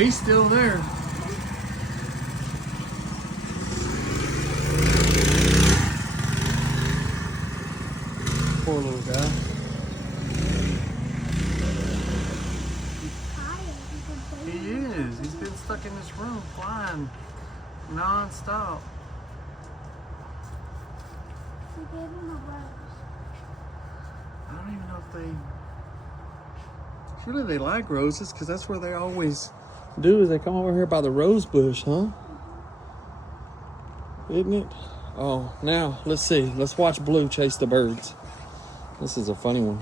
He's still there. Poor little guy. He is. He's been stuck in this room flying non-stop. We gave him a rose. I don't even know if they... Surely they like roses, because that's where they always do, is they come over here by the rose bush, huh? Isn't it? Oh, now, let's see. Let's watch Blue chase the birds. This is a funny one.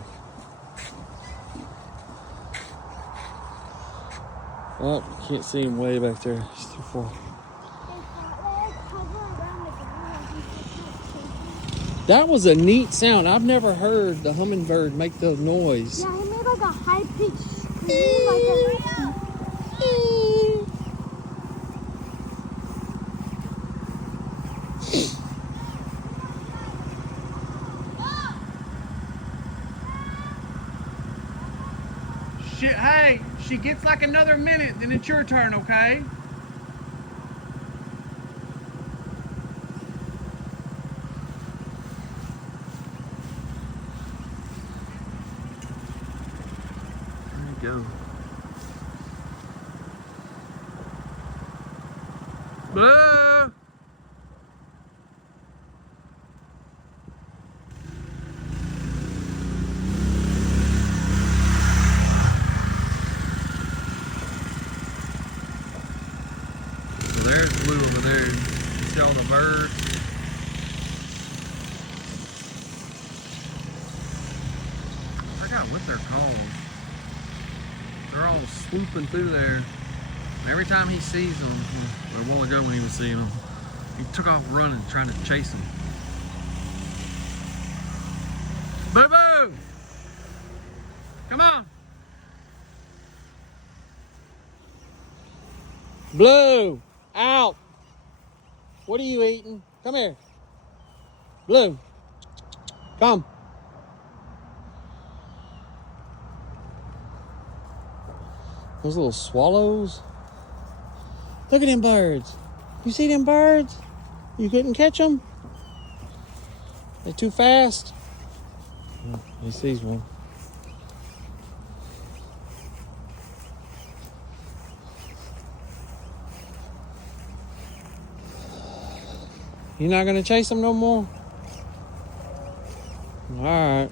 Oh, can't see him way back there. He's too far. That was a neat sound. I've never heard the hummingbird make the noise. Yeah, he made like a high-pitched scream, like a... Shit, hey, she gets like another minute, then it's your turn, okay? There you go. Blue! So there's Blue over there. You see all the birds? I forgot what they're called. They're all swooping through there. And every time he sees them, or a while ago when he was seeing them, he took off running, trying to chase them. Boo Boo! Come on! Blue! Out! What are you eating? Come here. Blue. Come. Those little swallows. Look at them birds. You see them birds? You couldn't catch them? They're too fast. He sees one. You're not gonna chase them no more? All right.